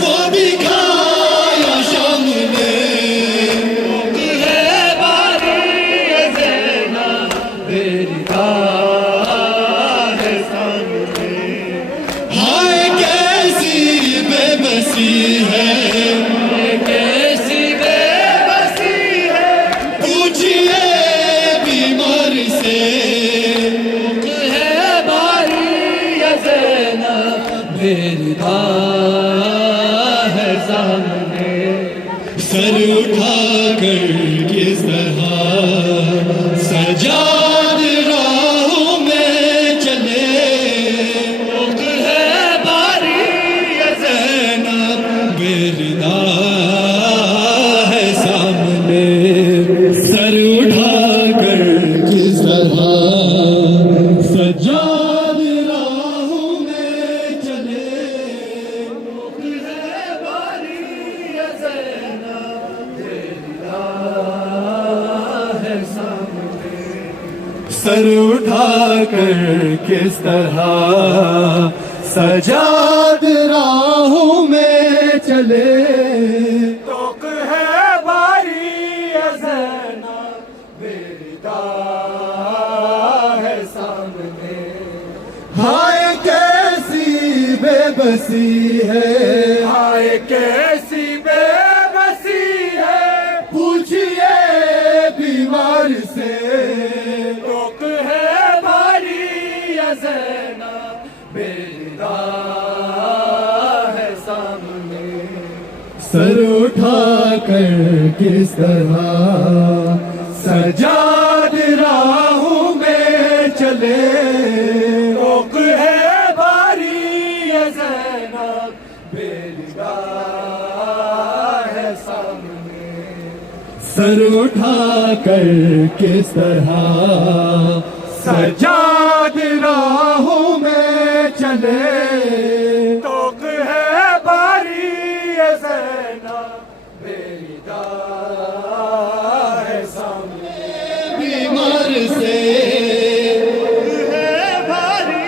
वो भी खाया शाम ने बेबसी है, कैसी बेबसी है, पूछिए बीमार से। है बारी या ज़ैनब मेरी है सामने, सर उठा कर किस तरह सजाद राहों में चले। है बारी या ज़ैनब मेरी है सामने, सर उठा कर किस तरह सजाद राहों में चले। है बारी या ज़ैनब मेरी है सामने, सर उठा कर किस तरह सजाद राहों में चले। तोक है बारी या ज़ैनब मेरी है सामने, हाय कैसी बेबसी है, हाय कैसी बेबसी है, पूछिए बीमार से। तोक है बारी या ज़ैनब मेरी है सामने, सर उठा कर किस तरह सजाद राहों में चले। तोक है बारी या ज़ैनब मेरी है सामने, सर उठा कर किस तरह सजाद राहों में चले। तोक है बारी या ज़ैनब मेरी है सामने, बीमार से है भारी।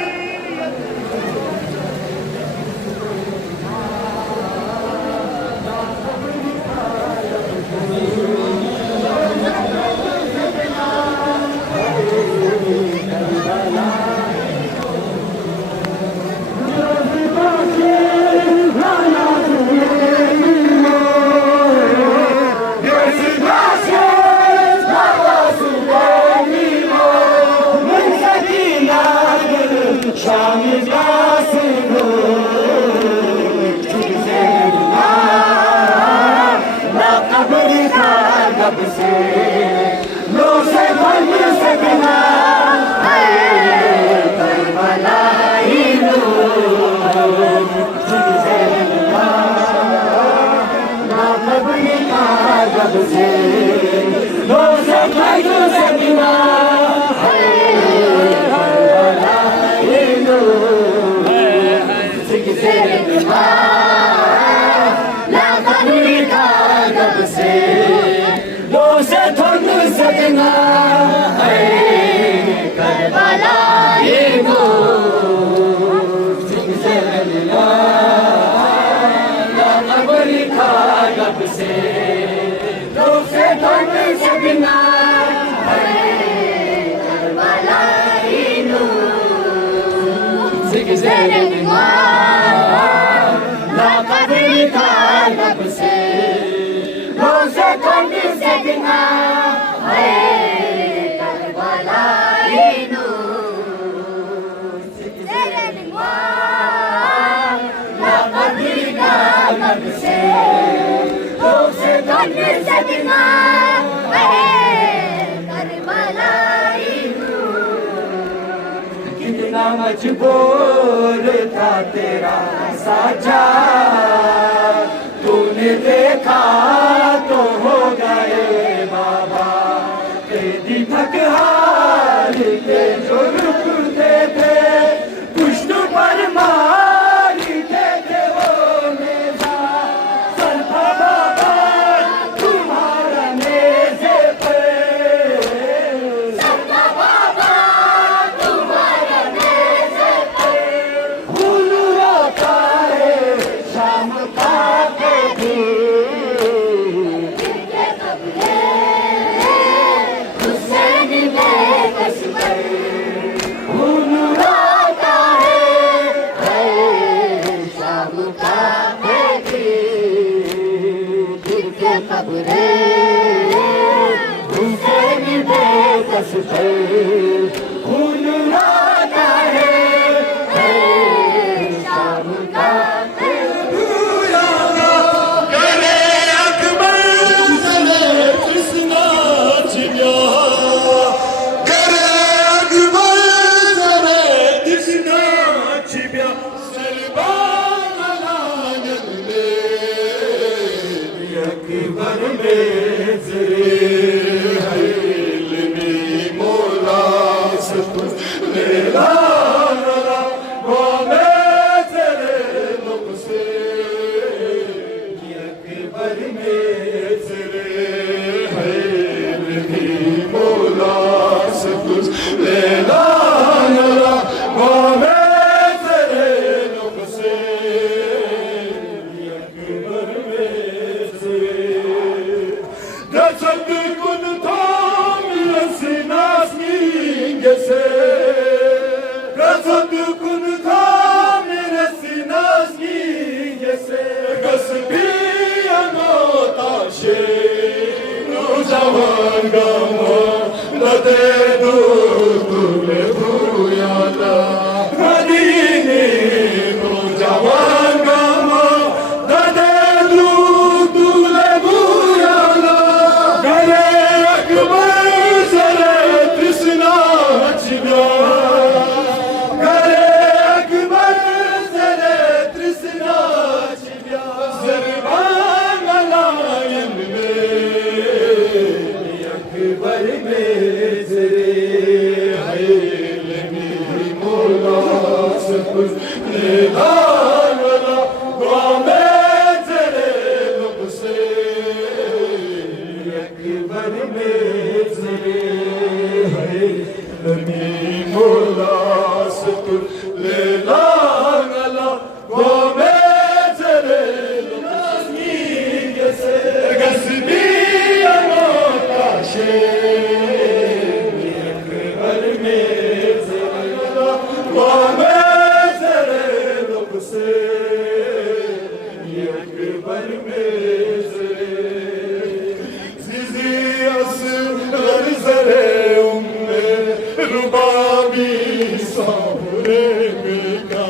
कितना मजबूर था तेरा साजा, तूने देखा तो हो गए बाबा। तेरी थक हार के जो रुकते थे, पुष्ट पर मारते थे वो नेज़ा। सर था बाबा तुम्हारा नेज़े पे, सर था बाबा तुम्हारा नेज़े पे। खून रोता है शाम का के दिन, जवान गमो नदे दू तुले भूयाला हदीनी तू जवान गमो नदे दू तुले भूयाला गले अकबर सरे कृष्णा चिब्या गले अकबर सरे कृष्णा चिब्या जरबान मलायन में अकबर में जरे हैलमी मोला सकुल निदान वाला गामे जरे लब से अकबर में जरे हैलमी मोला सकुल निदान वाला गामे जरे लब से गस्बी अनोखा शेर अकबर में जरा गामे जरे लब से अकबर में ज़िज़ी असगर ज़रे उम्मे रुबाबी साहुरे बेका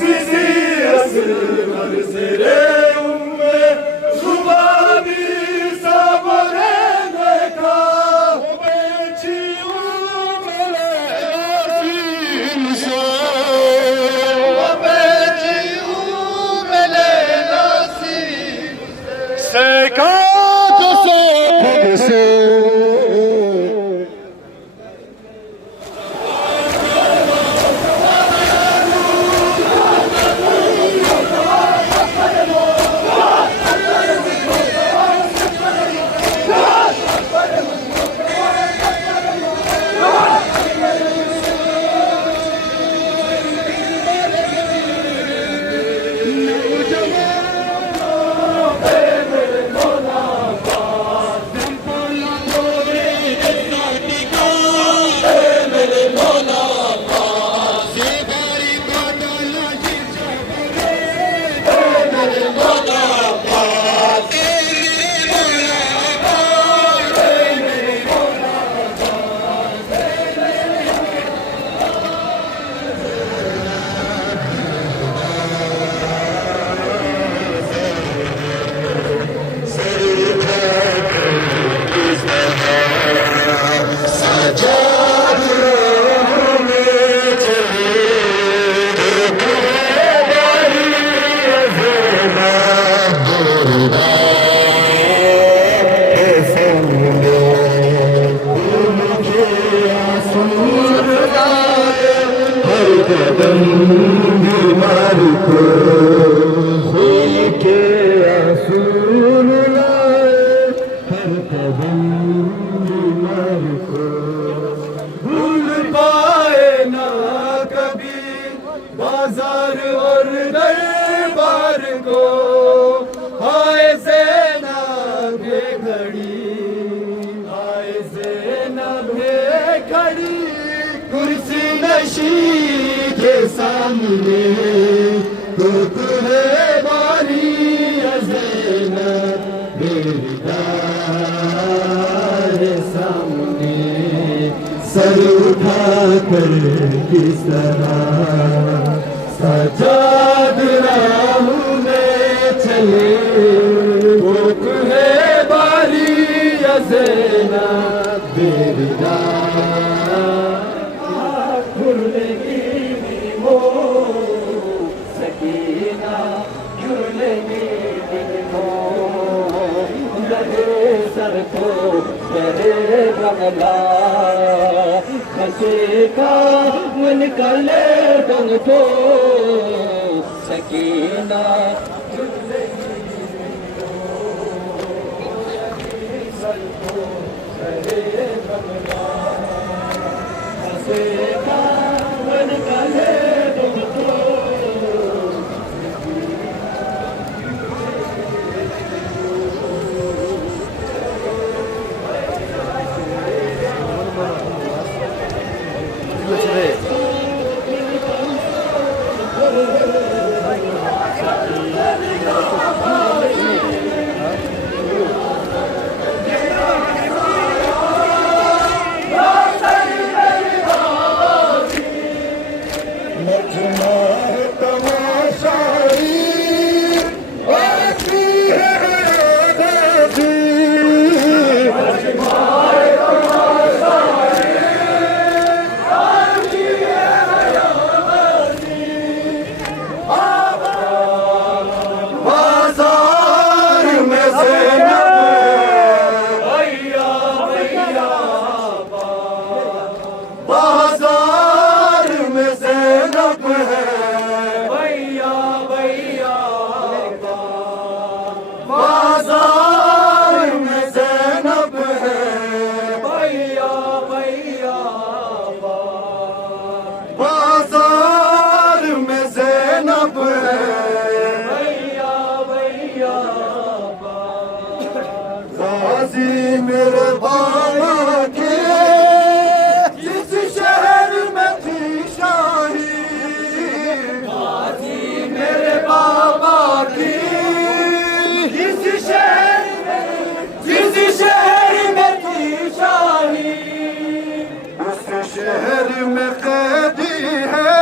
ज़िज़ी असगर ज़रे उम्मे रुबाबी साहुरे बेका बेची उम्मे आफीन से बेची उम्मे नासीर से का तो से भूल पाए ना कभी बाजार और दरबार को हाय सेना भेखड़ी हाय सेना भेखड़ी कुर्सी नशी के सामने तो तुम्हें बारी अज़ेना बेदार सामने सर उठा कर किस तरह सजाद राह में चले भूख है बारी अज़ेना बेदार खुलेगी वो सकीना झूलेगी वो लगे सर को करे बंगला खसे का मन कले बंग तो सकीना झूलेगी सर को करे बंगला खसे का मन कले बंग तो मजमा है तमाशाई आती है आज़ादी मजमा है तमाशाई आती है आज़ादी बाजार में ज़ैनब भैया भैया बाजार में ज़ैनब है भैया भैया बाजार में ज़ैनब है भैया भैया बाजार में ज़ैनब है भैया भैया गाज़ी मेरे बाबा के जिस शहर में थी शाही गाज़ी मेरे बाबा की जिस शहर में थी शाही उस शहर में कैदी है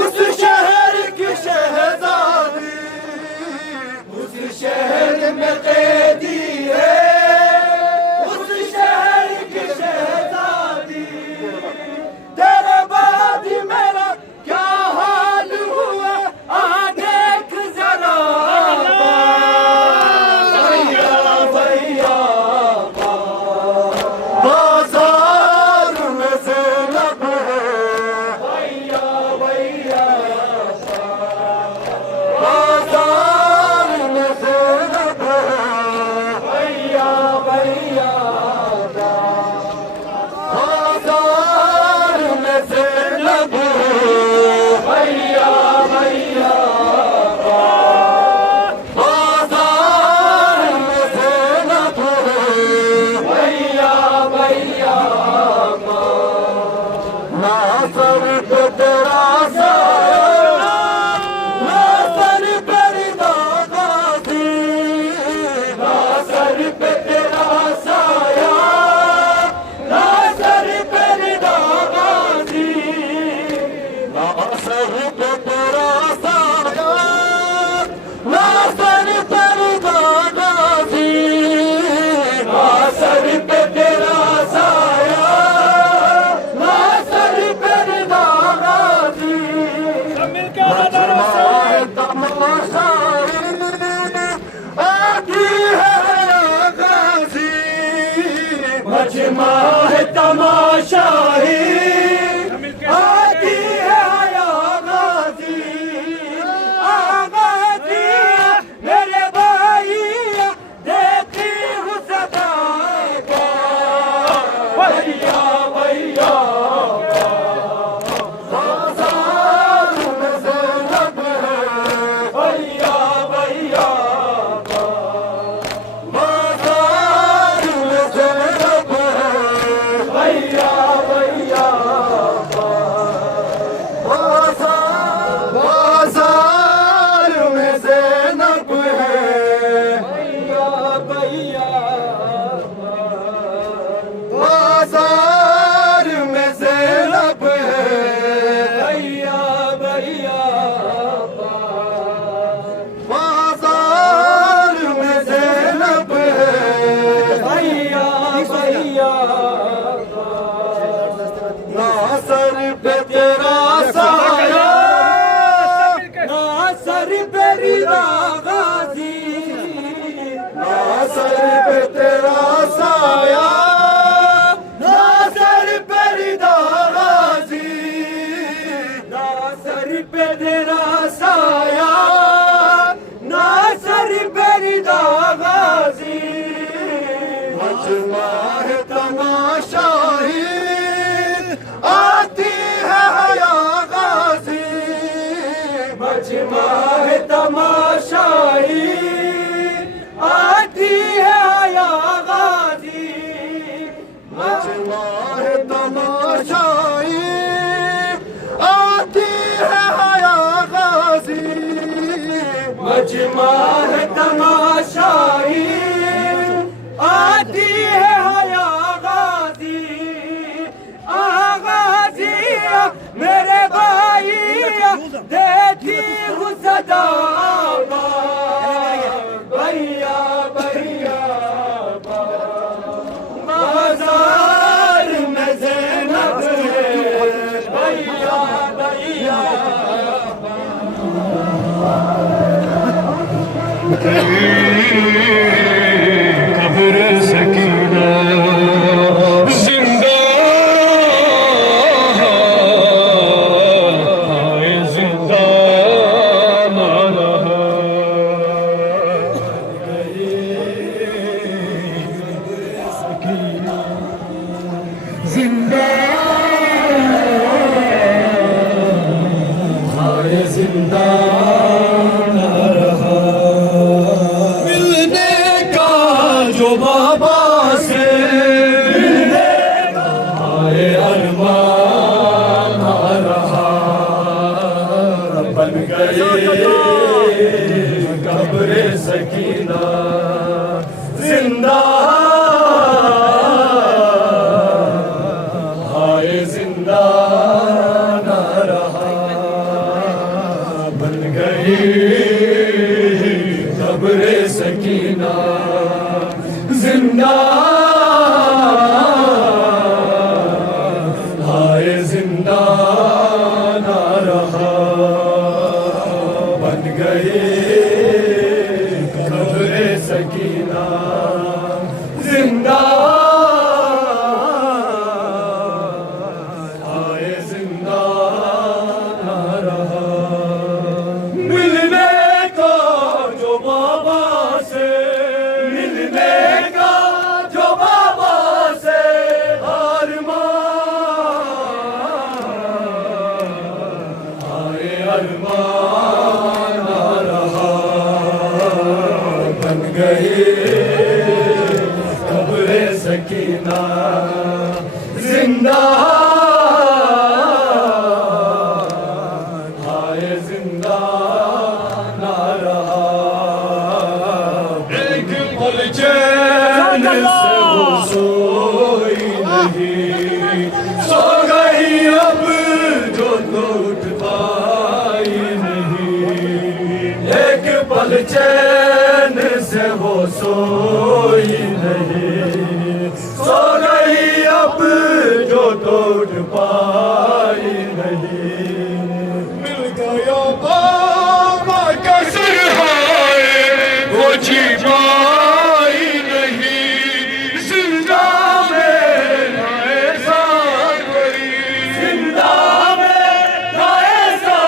उस शहर की शहजादी उस शहर में कैदी है उस शहर की शहजादी तेरे बाद ही मेरा क्या हाल हुआ आ देख जरा भैया भैया बाजार में ज़ैनब है भैया भैया बाजार में ज़ैनब है भैया भैया बाजार में ज़ैनब है भैया भैया बाजार में ज़ैनब है भैया भैया ना सर पे तेरा साया ना सर पे रिदा गाज़ी ना सर पे तेरा साया ना सर पे रिदा गाज़ी ना सर पे तेरा साया ना सर पे रिदा गाज़ी ना सर पे तेरा साया ना सर पे रिदा गाज़ी मजमा है तमाशाई आती है गाज़ी मजमा है तमाशाई आती है गाज़ी आगाज़ी मेरे भाई देखी हूँ सदा भैया भैया बाजार में ज़ैनब है भैया भैया बाजार में ज़ैनब है भैया भैया बाजार में ज़ैनब है भैया भैया बाजार में ज़ैनब है भैया भैया बाजार में ज़ैनब है भैया भैया ना सर पे तेरा साया ना सर पे रिदा गाज़ी ना सर पे तेरा साया ना सर पे रिदा गाज़ी ना सर पे तेरा साया ना सर पे रिदा गाज़ी मजमा है तमाशाई आती है हया गाज़ी मजमा है तमाशाई आती है हया गाज़ी मजमा है तमाशाई आती है हया गाज़ी मजमा है तमाशाई आती है हया गाज़ी मेरे भाई देती हूँ सदा भैया भैया बाजार में ज़ैनब भैया भैया कब्र सकीना जिंदा आए जिंदा ना रहा सकीना जिंदा आए जिंदा जो बाबा से मिलने आए अरमान आ रहा बन गए कब्र सकीना जिंदा आए जिंदा ना रहा बन गए कब्र सकीना जिंदा आए जिंदा ना रहा बन गए कब्र सकीना जिंदा आए जिंदा ना रहा मिलने को जो बाबा से मिलने का जो बाबा से अरमान आए अरमान आ रहा बन गए कब्र सकीना जिंदा आए जिंदा ना रहा एक पल चैन से वो सोई नहीं सो गई अब जो तो उठ पाई नहीं एक पल चैन से वो सोई नहीं सो गई अब जो तो उठ पाई नहीं मिल गया बाबा का सिरहाए वो जी पाई नहीं जिंदा में ऐसा कोई जिंदा में ऐसा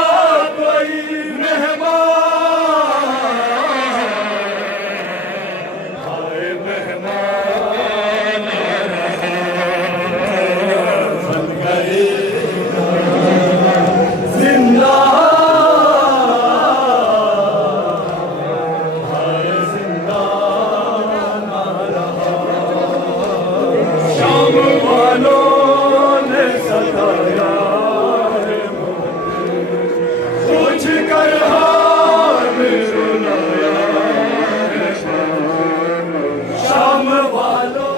कोई मेहमान आए मेहमान बन गए जिंदा शाम वालों ने सताया है पूछ कर हाल सुनाया है शाम वालों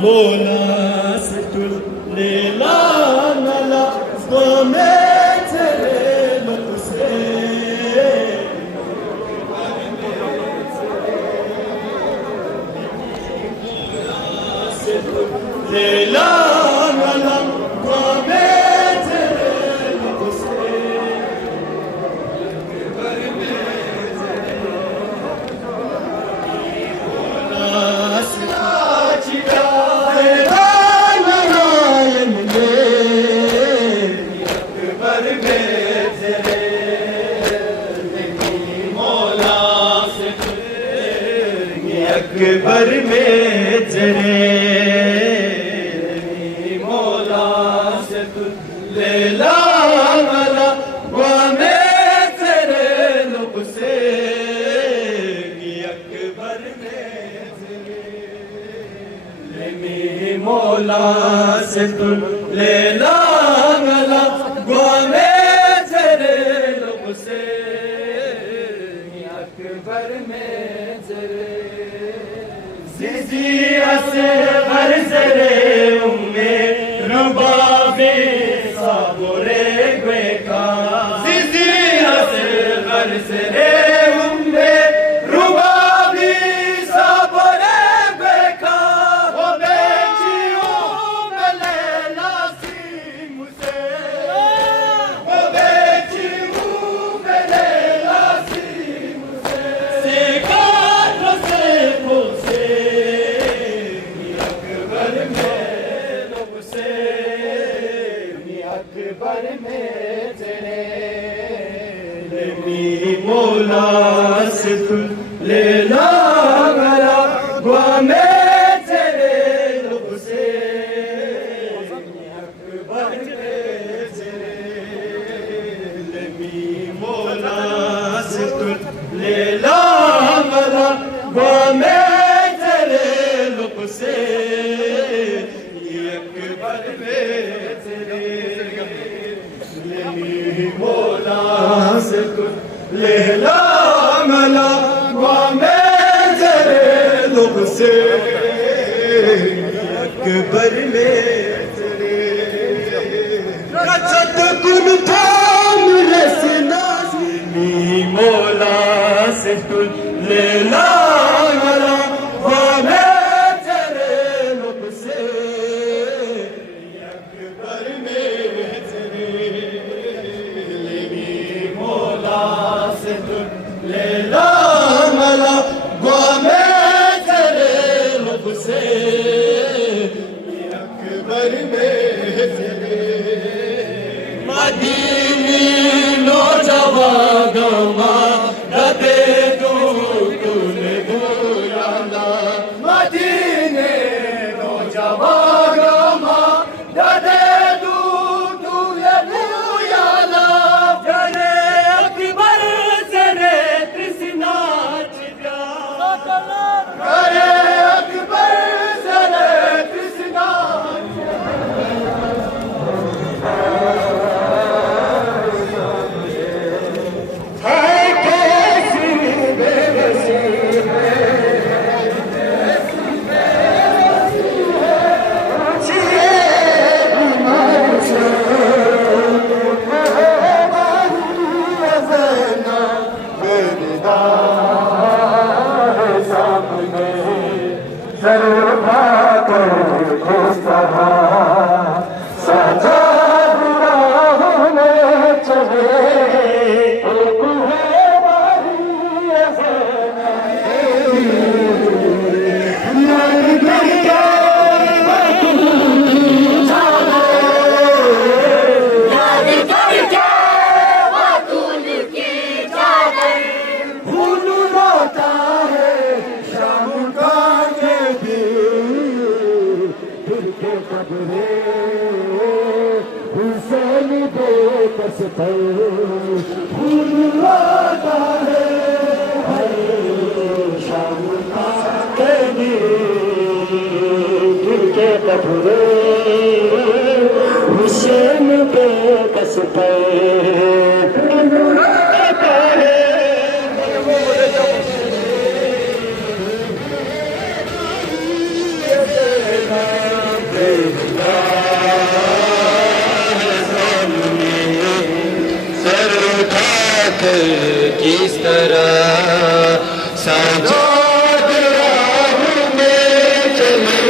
मोला सटुल लेला नला गोमे चले मतसे लेला नला में तेरे लब से अकबर में जरे मौला से तू लेला वाला में तेरे लब से अकबर में जरे मौला से तू लेला वाला में तेरे लब से अकबर में जरे जिजी असे गरजरे उम्मे रुबाबे साबुरे ग्वेका जिजी असे गरजरे उम्मे रुबाबे साबुरे ग्वेका वो बेचियो बलेला सी मुझे वो बेचियो बलेला सी मुझे से काट से मुझे अकबर में तेरे मौला से तू लेला गला गुआ में तेरे लब से अकबर में तेरे मौला से तू लेला गला गुआ में तेरे लब से अकबर में मौला से तू लेला मला में तेरे लब से अकबर में तेरे रचत कुन थाम रसना मौला से तू लेला मला में तेरे लब से अकबर में लेला मला में तेरे लब से अकबर में मदीनी नौजवा गमा दे दो तूने बुलाना मदीने नौजवा गमा दे दो तूने बुलाना जरे अकबर जरे कृष्णा चिजा करे अकबर जरे कृष्णा हुसैन बेकस पे किस तरह साजा में चले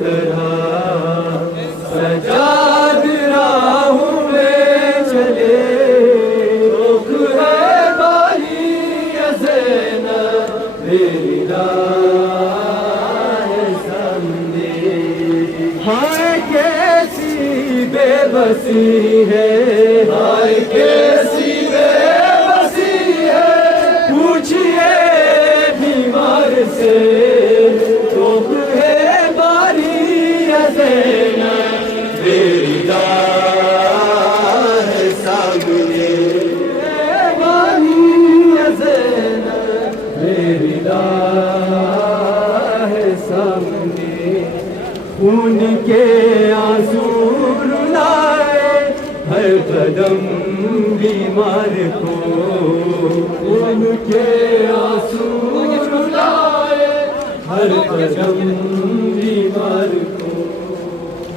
तरह सजाद राहों में चले रुख है बारी ज़ैनब मेरी राह समझे। हाय कैसी बेबसी है, हाय कैसी बेबसी है, पूछिए बीमार से रुख है बारी ज़ैनब मेरी राह सामने। बारी ज़ैनब मेरी राह सामने। उनके आंसू रुलाए हर कदम बीमार को, उनके आंसू रुलाए हर कदम बीमार को।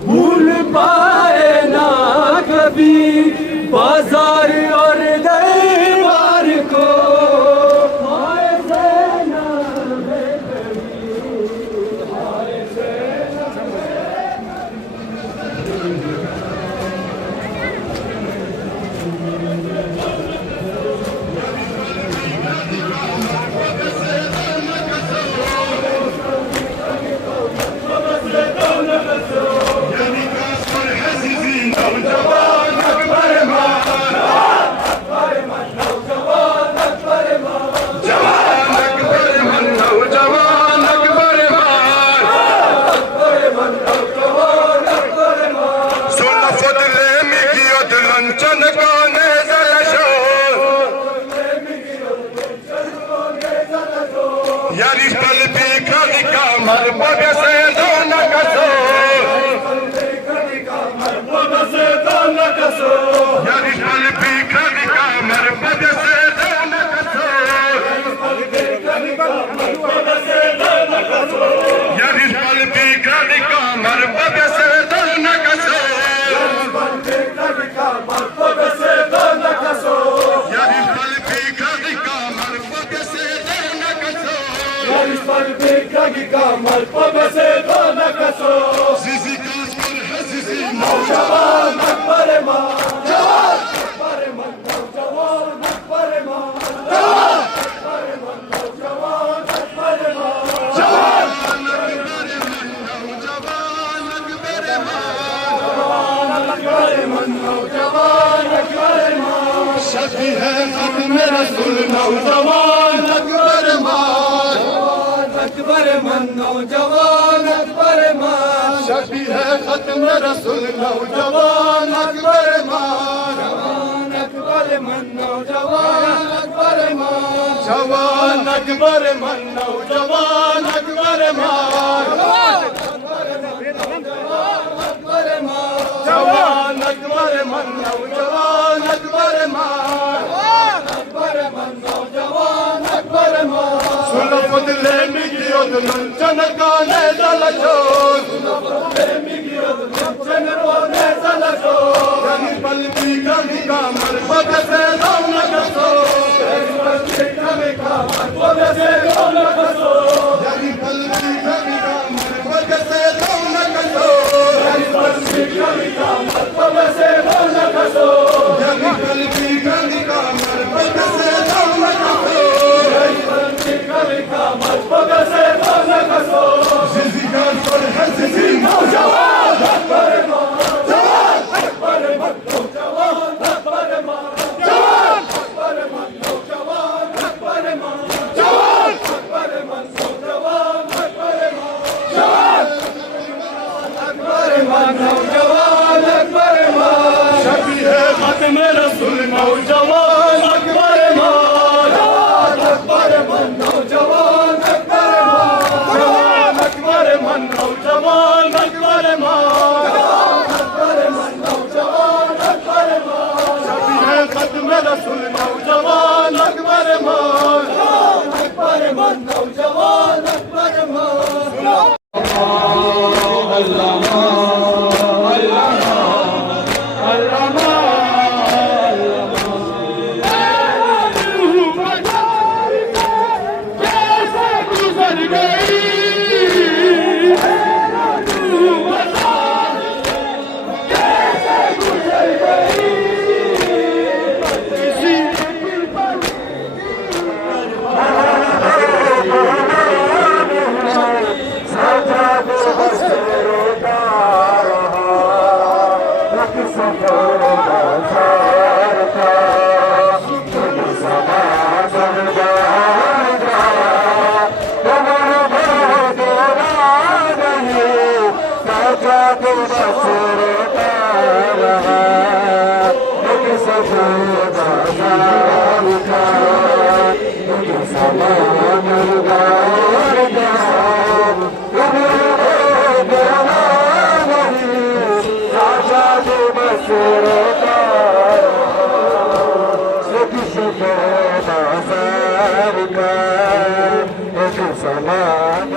भूल पाए ना कभी बाजार और दरबार को। हाय ज़ैनब हाय यारी पल भी खाली कामर पग से दोन कसो, यारी पल भी खाली कामर पग से दोन कसो, यारी पल भी खाली कामर पग से दोन कसो, यारी पल भी खाली कामर पग से दोन कसो, यारी पल भी खाली कामर पग से दोन कसो, यारी पल भी खाली कामर पग से दोन कसो। zizi kaskar है zizi नौजवान अकबर मां, जवान अकबर मां नौजवान अकबर मां, जवान अकबर मां नौजवान अकबर मां, जवान अकबर मां नौजवान अकबर मां। शफी है खत्म रसूल नौजवान अकबर मां, अकबर मन नौजवान अकबर मां। शफी है खत्म रसूल नौजवान अकबर मां, जवान अकबर मन नौजवान अकबर मां, जवान अकबर मन नौजवान अकबर मां, जवान अकबर मन नौजवान अकबर मां, अकबर मन नौजवान अकबर मां। सुनो फुदले मिगियो दुल्हन काने दलचो, सुनो फुदले मिगियो दुल्हन काने दलचो, यानी पल की कमी कामर पग से दोन कसो, यानी पल की कमी कामर पग से दोन कसो, यानी पल की कमी कामर पग से दोन कसो, यानी पल की कमी कामर पग से दोन कसो, यानी पल की कमी कामर पग से दोन कसो, यानी पल की कमी कामर पग से दोन कसो। zizi kaskar है zizi नौजवान अकबर मां, जवान अकबर मां नौजवान अकबर मां, जवान अकबर मां नौजवान अकबर मां, जवान अकबर मां नौजवान अकबर मां, जवान अकबर मां नौजवान अकबर मां। शफी है खत्म रसूल नौजवान अकबर मां, जवान अकबर मां नौजवान अकबर मां, जवान अकबर मां नौजवान अकबर मां, जवान अकबर मां नौजवान अकबर मां। शफी है खत्म रसूल नौजवान अकबर मां, जवान अकबर मां नौजवान अकबर मां। जादू बसरता रहा एक सफेद बाजार का एक समान गार का जादू बसरता एक सफेद बाजार का एक समान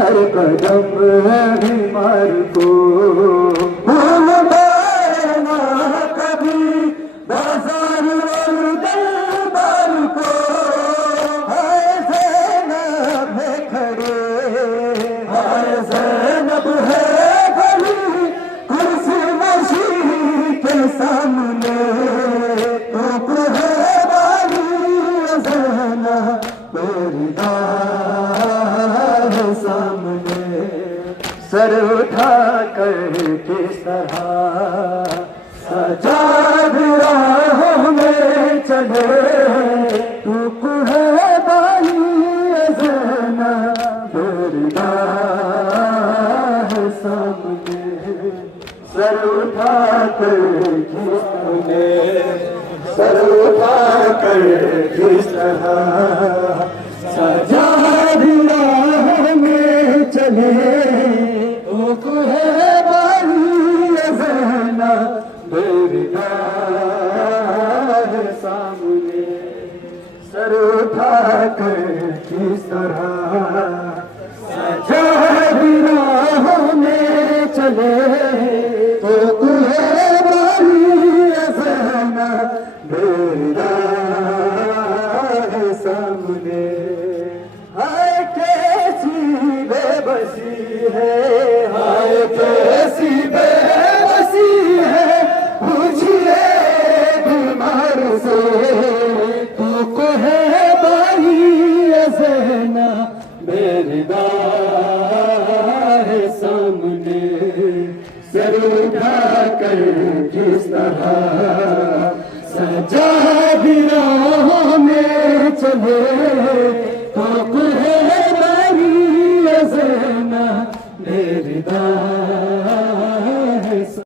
हर कदम है बीमार को भूल ना कभी बाजार और दरबार को ऐसे नब है खड़े ऐसे नब है खड़ी कुर्सी मशीन के सामने तो है वाली ज़हना मेरी सामने सर उठा कर किस तरह सजाद राहों में चले टूक है बानी ज़हना मेरा सामने सर उठा कर किस तरह सर उठा कर किस तरह सजाद राहों में चले टूक है बानी ज़हना जहना बेरिदा है सामने। सर उठा कर किस तरह सजा राहों में चले तो तुम्हें बारी जहना बेरिदा है सामने। हाय कैसी बेबसी है, हाय कैसी बेबसी है, पूछिए बीमार से तो है बारी ज़हना बेरिदा है सामने। सर उठा कर जिस तरह सजा राहों में चले तो है बारी ज़हना बेरिदा